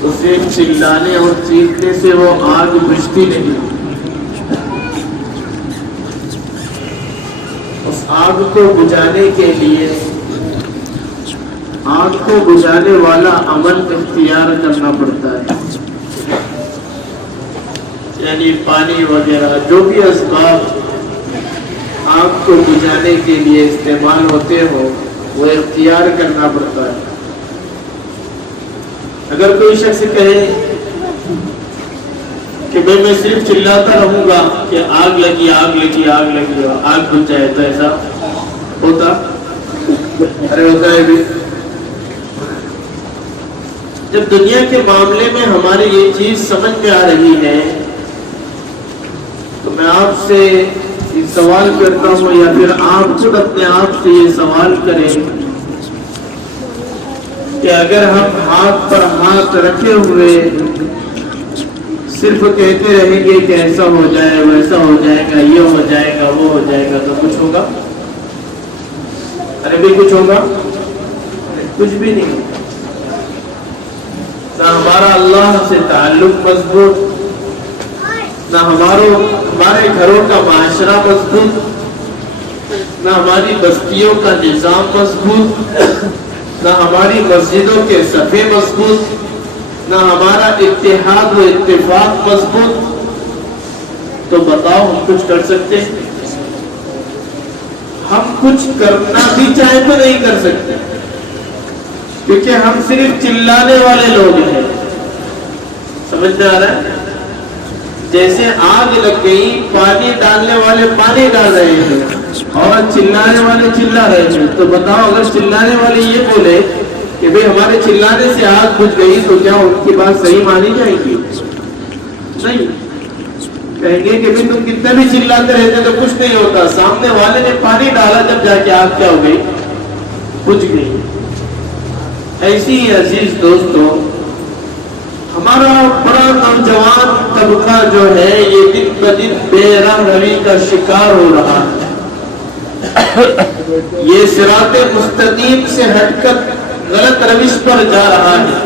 اسے چلانے اور چیخنے سے وہ آگ بجھتی نہیں. اس آگ کو بجھانے کے لیے آگ کو بجھانے والا عمل اختیار کرنا پڑتا ہے. یعنی پانی وغیرہ جو بھی اسباب آگ کو بجھانے کے لیے استعمال ہوتے ہو وہ اختیار کرنا پڑتا ہے. اگر کوئی شخص کہے کہ میں صرف چلاتا رہوں گا کہ آگ لگی آگ لگی آگ لگی آگ بجھ جائے تو ایسا ہوتا؟ ارے ہوتا ہے بھی. جب دنیا کے معاملے میں ہمارے یہ چیز سمجھ میں آ رہی ہے تو میں آپ سے یہ سوال کرتا ہوں یا پھر آپ خود اپنے آپ سے یہ سوال کریں کہ اگر ہم ہاتھ پر ہاتھ رکھے ہوئے صرف کہتے رہیں گے کہ ایسا ہو جائے ویسا ہو جائے گا یہ ہو جائے گا وہ ہو جائے گا تو کچھ ہوگا؟ ارے بھی کچھ ہوگا؟ کچھ بھی نہیں ہوگا. نہ ہمارا اللہ سے تعلق مضبوط، نہ ہمارے گھروں کا معاشرہ مضبوط، نہ ہماری بستیوں کا نظام مضبوط، نہ ہماری مسجدوں کے صفے مضبوط، نہ ہمارا اتحاد و اتفاق مضبوط. تو بتاؤ ہم کچھ کر سکتے ہیں؟ ہم کچھ کرنا بھی چاہیں تو نہیں کر سکتے کیونکہ ہم صرف چلانے والے لوگ ہیں. سمجھ میں آ رہا ہے؟ جیسے آگ لگ گئی پانی ڈالنے والے پانی ڈال رہے ہیں اور چلانے والے چلا رہے ہیں. تو بتاؤ اگر چلانے والے یہ بولے کہ بھئی ہمارے چلانے سے آگ بجھ گئی تو کیا ان کی بات صحیح مانی جائے گی؟ نہیں. کہیں گے کہ بھئی تم کتنا بھی چلاتے رہتے تو کچھ نہیں ہوتا، سامنے والے نے پانی ڈالا جب جا کے آگ کیا ہو گئی؟ بجھ گئی. ایسی ہی عزیز دوستو ہمارا بڑا نوجوان طبقہ جو ہے یہ دن بدن بے راہ روی کا شکار ہو رہا ہے. یہ صراط مستقیم سے ہٹ کر غلط روش پر جا رہا ہے.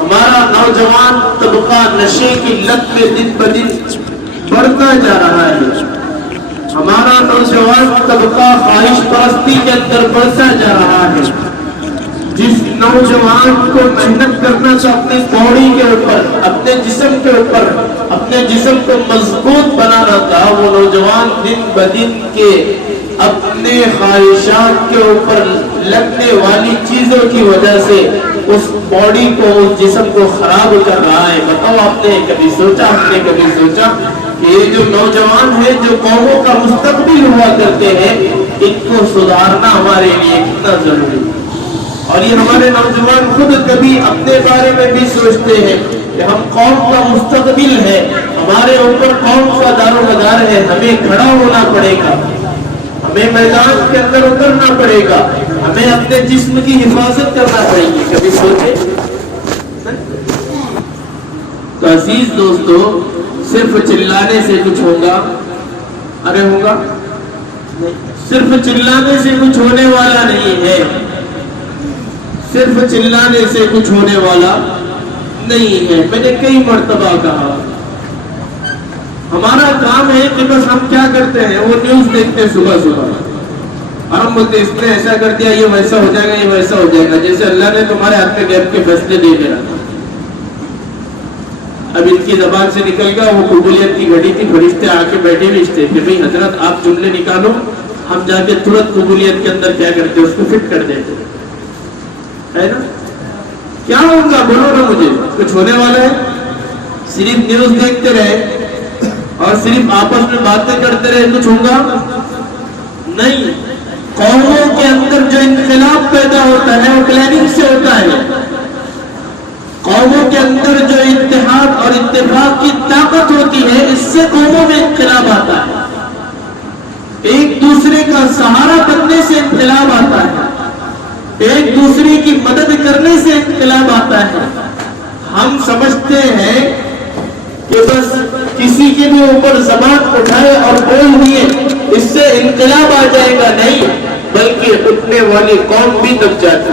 ہمارا نوجوان طبقہ نشے کی لت میں دن بدن بڑھتا جا رہا ہے. ہمارا نوجوان طبقہ خواہش پرستی کے اندر بڑھتا جا رہا ہے. جس نوجوان کو محنت کرنا تھا اپنی باڈی کے اوپر، اپنے جسم کے اوپر، اپنے جسم کو مضبوط بنانا تھا، وہ نوجوان دن بدن کے اپنے خواہشات کے اوپر لگنے والی چیزوں کی وجہ سے اس باڈی کو اس جسم کو خراب کر رہا ہے. بتاؤ آپ نے کبھی سوچا، ہم نے کبھی سوچا کہ یہ جو نوجوان ہیں جو قوموں کا مستقبل ہوا کرتے ہیں ان کو سدھارنا ہمارے لیے کتنا ضروری ہے. اور یہ ہمارے نوجوان خود کبھی اپنے بارے میں بھی سوچتے ہیں کہ ہم قوم کا مستقبل ہے، ہمارے اوپر قوم کا دار و مدار ہے، ہمیں کھڑا ہونا پڑے گا، ہمیں میدان کے اندر اترنا پڑے گا، ہمیں اپنے جسم کی حفاظت کرنا پڑے گی. کبھی سوچے؟ تو عزیز دوستو صرف چلانے سے کچھ ہوگا؟ ارے ہوگا؟ صرف چلانے سے کچھ ہونے والا نہیں ہے. صرف چلانے سے کچھ ہونے والا نہیں ہے. میں نے کئی مرتبہ کہا ہمارا کام ہے کہ بس ہم کیا کرتے ہیں، وہ نیوز دیکھتے ہیں صبح صبح اور ہم بولتے اس نے ایسا کر دیا، یہ ویسا ہو جائے گا، یہ ویسا ہو جائے گا، جیسے اللہ نے تمہارے ہاتھ میں غیب کے فیصلے دے دیا. اب ان کی زبان سے نکل گیا، وہ قبولیت کی گھڑی تھی، فرشتے آ کے بیٹھے رشتے کہ بھئی حضرت آپ جملے نکالو، ہم جا کے ترنت قبولیت کے اندر کیا کرتے اس کو فٹ کر دیتے ہے نا. کیا ہوگا بولو نا مجھے، کچھ ہونے والا ہے؟ صرف نیوز دیکھتے رہے اور صرف آپس میں باتیں کرتے رہے کچھ ہوگا نہیں. قوموں کے اندر جو انقلاب پیدا ہوتا ہے وہ پلاننگ سے ہوتا ہے. قوموں کے اندر جو اتحاد اور اتفاق کی طاقت ہوتی ہے اس سے قوموں میں انقلاب آتا ہے. ایک دوسرے کا سہارا بننے سے انقلاب آتا ہے، ایک دوسرے کی مدد کرنے سے انقلاب آتا ہے. ہم سمجھتے ہیں کہ بس کسی کے بھی اوپر زبان اٹھائے اور بول دیے اس سے انقلاب آ جائے گا، نہیں، بلکہ اٹھنے والی قوم بھی دب جاتی.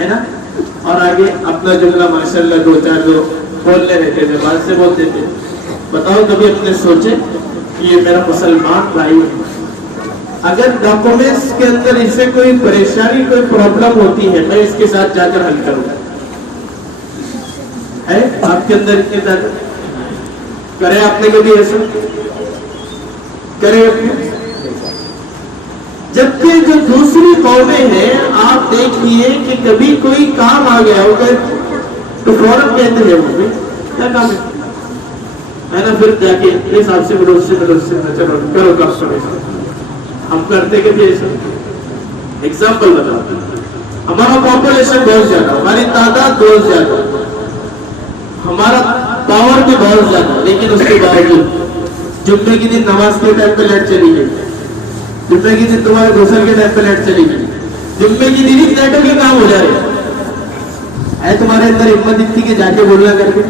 ہے نا. اور آگے اپنا جملہ ماشاءاللہ 2-4 جو بولنے رہتے تھے بعد سے بولتے تھے. بتاؤ کبھی اپنے سوچے کہ یہ میرا مسلمان بھائی ہے, اگر ڈاکومنٹس کے اندر اس سے کوئی پریشانی کوئی پرابلم ہوتی ہے میں اس کے ساتھ جا کر حل کروں گا. ہے آپ کے اندر اتنی طاقت کرے آپ نے کبھی ایسا کرے؟ جبکہ جو دوسری قومیں ہیں آپ دیکھیے کہ کبھی کوئی کام آ گیا ہوگا تو فوراً کہتے ہیں وہ کیا کام ہے نا, پھر جا کے اس حساب سے ملو سے چلو کرو کام کرو. ہم کرتے کبھی ایسا؟ ایگزامپل بتاؤ, ہمارا پاپولیشن بہت زیادہ, ہماری تعداد بہت زیادہ, ہمارا پاور بھی بہت زیادہ, لیکن اس کے باوجود جمعے کے دن نماز کے ٹائم پہ لائٹ چلی گئی, جمعے کے دن تمہارے دوسرے کے ٹائم پہ لائٹ چلی گئی, جمعے کی دن ہی لائٹوں کے کام ہو جا رہے ہیں. تمہارے اندر ہمت اتنی کہ جا کے بولنا کر کے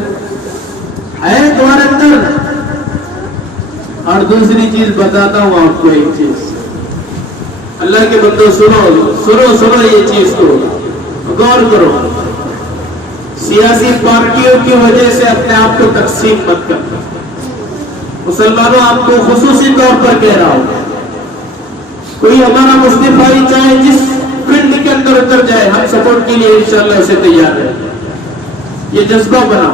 ہے تمہارے اندر. اور دوسری چیز بتاتا ہوں آپ کو ایک چیز, اللہ کے بندو سنو یہ چیز کو غور کرو. سیاسی پارٹیوں کی وجہ سے اپنے آپ کو تقسیم مت کرنا. مسلمانوں آپ کو خصوصی طور پر کہہ رہا ہوں, کوئی ہمارا مسلم بھائی چاہے جس فیلڈ کے اندر اتر جائے ہم سپورٹ کے لیے انشاءاللہ اسے تیار ہے. یہ جذبہ بنا,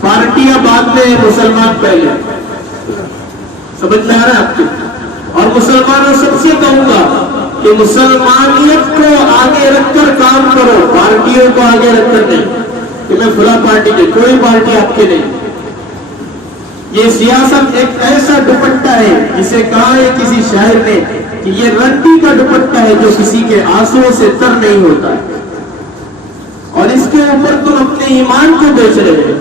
پارٹیاں بعد میں مسلمان پہلے, سمجھ میں آ رہا ہے آپ کی. اور مسلمانوں سب سے کہوں گا کہ مسلمانیت کو آگے رکھ کر کام کرو, پارٹیوں کو آگے رکھ کر نہیں کہ میں فلاں پارٹی کی, کوئی پارٹی آپ کی نہیں. یہ سیاست ایک ایسا دوپٹہ ہے جسے کہا ہے کسی شاعر نے کہ یہ رنڈی کا دوپٹہ ہے جو کسی کے آنسوؤں سے تر نہیں ہوتا ہے, اور اس کے اوپر تم اپنے ایمان کو بیچ رہے ہو,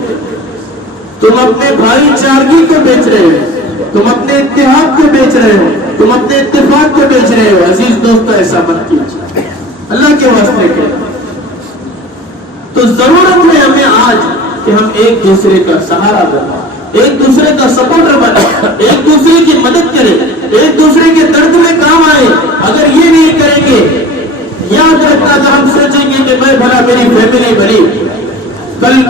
تم اپنے بھائی چارگی کو بیچ رہے ہو, تم اپنے اتحاد کو بیچ رہے ہو, تم اپنے اتفاق کو بیچ رہے ہو. عزیز دوستو ایسا مت کیجیے, اللہ کے واسطے کے. تو ضرورت ہے ہمیں آج کہ ہم ایک دوسرے کا سہارا بنیں, ایک دوسرے کا سپورٹر بنے, ایک دوسرے کی مدد کریں, ایک دوسرے کے درد میں کام آئے. اگر یہ نہیں کریں گے, یاد رکھنا اگر ہم سوچیں گے کہ میں بھلا میری فیملی بنی, کل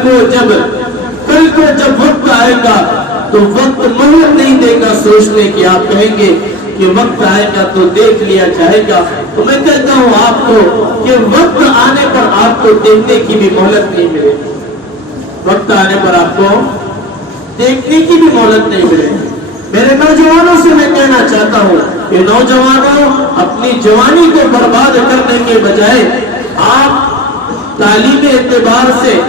کو جب وقت آئے گا تو وقت مہلت نہیں دے گا سوچنے کی. آپ کہیں گے کہ وقت آئے گا تو دیکھ لیا جائے گا, تو میں کہتا ہوں آپ کو کہ وقت آنے پر آپ کو دیکھنے کی بھی مہلت نہیں ملے گی, وقت آنے پر آپ کو دیکھنے کی بھی مہلت نہیں ملے گی. میرے نوجوانوں سے میں کہنا چاہتا ہوں کہ نوجوانوں اپنی جوانی کو برباد کرنے کے بجائے آپ تعلیمی اعتبار سے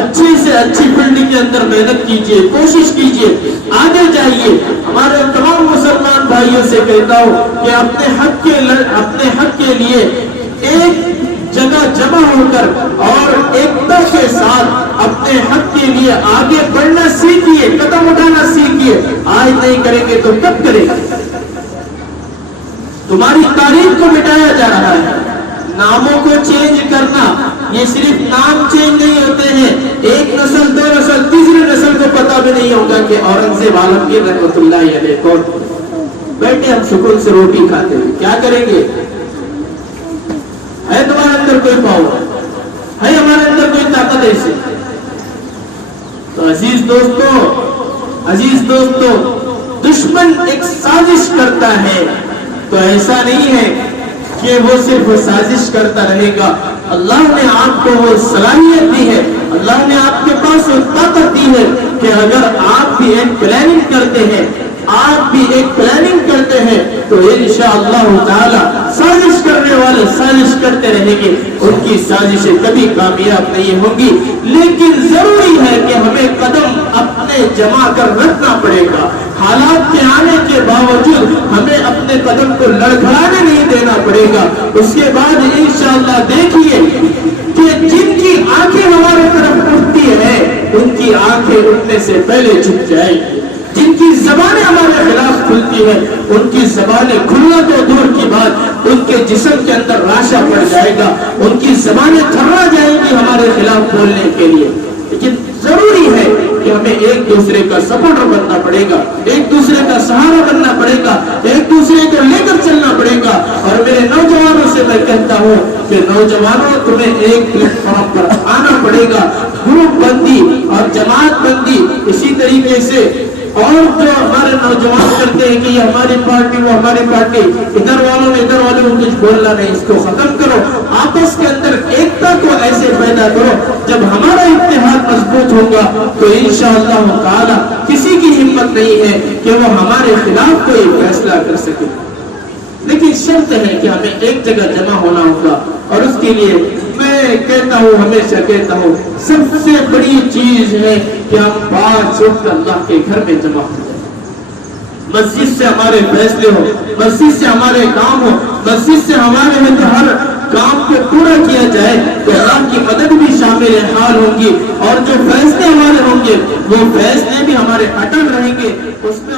اچھی سے اچھی فیلڈ کے اندر محنت کیجئے, کوشش کیجئے, آگے جائیے. ہمارے تمام مسلمان بھائیوں سے کہتا ہوں کہ اپنے حق کے لیے ایک جگہ جمع ہو کر اور ایکتا کے ساتھ اپنے حق کے لیے آگے بڑھنا سیکھیے, قدم اٹھانا سیکھیے. آج نہیں کریں گے تو کب کریں گے؟ تمہاری تاریخ کو مٹایا جا رہا ہے. ناموں کو چینج کرنا, یہ صرف نام چینج نہیں ہوتے ہیں. ایک نسل, 2 نسل, تیسری نسل کو پتا بھی نہیں ہوگا کہ اورنگزیب عالمگیر رحمۃ اللہ علیہ کون. بیٹھے ہم سکون سے روٹی کھاتے ہیں, کیا کریں گے؟ ہے تمہارے اندر کوئی پاور, ہے ہمارے اندر کوئی طاقت ایسی؟ تو عزیز دوستو دشمن ایک سازش کرتا ہے تو ایسا نہیں ہے کہ وہ صرف سازش کرتا رہے گا. اللہ نے آپ کو وہ صلاحیت دی ہے, اللہ نے آپ کے پاس وہ طاقت دی ہے کہ اگر آپ بھی ایک پلاننگ کرتے ہیں, آپ بھی ایک پلاننگ کرتے ہیں تو انشاءاللہ تعالی سازش کرنے والے سازش کرتے رہیں گے, ان کی سازشیں کبھی کامیاب نہیں ہوں گی. لیکن ضروری ہے کہ ہمیں قدم اپنے جمع کر رکھنا پڑے گا. حالات کے آنے کے باوجود ہمیں اپنے قدم کو لڑکھڑانے نہیں دینا پڑے گا. اس کے بعد انشاءاللہ دیکھیے کہ جن کی آنکھیں ہمارے طرف اٹھتی ہیں ان کی آنکھیں اٹھنے سے پہلے جھک جائیں گی. جن کی زبانیں ہمارے خلاف کھلتی ہیں ان کی زبانیں کھلنا تو دور کی بات, ان کے جسم کے اندر راشا پڑ جائے گا, ان کی زبانیں تھرا جائیں گی ہمارے خلاف بولنے کے لیے. لیکن ضروری ہے کہ ہمیں ایک دوسرے کا سپورٹر بننا پڑے گا, ایک دوسرے کا سہارا بننا پڑے گا, ایک دوسرے کو لے کر چلنا پڑے گا. اور میرے نوجوانوں سے میں کہتا ہوں کہ نوجوانوں تمہیں ایک پلیٹ فارم پر آنا پڑے گا. گروپ بندی اور جماعت بندی اسی طریقے سے, اور جو ہمارے نوجوان کرتے ہیں کہ یہ ہماری پارٹی وہ ہماری پارٹی, ادھر والوں نے ادھر والوں کو کچھ بولنا نہیں, اس کو ختم کرو. آپس کے اندر ایکتا کو ایسے پیدا کرو, جب ہمارا اتحاد مضبوط ہوگا تو انشاءاللہ تعالی کسی کی ہمت نہیں ہے کہ وہ ہمارے خلاف کوئی فیصلہ کر سکے. لیکن شرط ہے کہ ہمیں ایک جگہ جمع ہونا ہوگا, اور اس کے لیے میں کہتا ہوں, ہمیشہ کہتا ہوں, سب سے بڑی چیز ہے کہ ہم 5 وقت اللہ کے گھر میں جمع ہو جائیں. مسجد سے ہمارے فیصلے ہو, مسجد سے ہمارے کام ہو, مسجد سے ہمارے میں تو ہر کام کو پورا کیا جائے تو اللہ کی مدد بھی شامل حال ہوں گی, اور جو فیصلے ہمارے ہوں گے وہ فیصلے بھی ہمارے اٹل رہیں گے. اس میں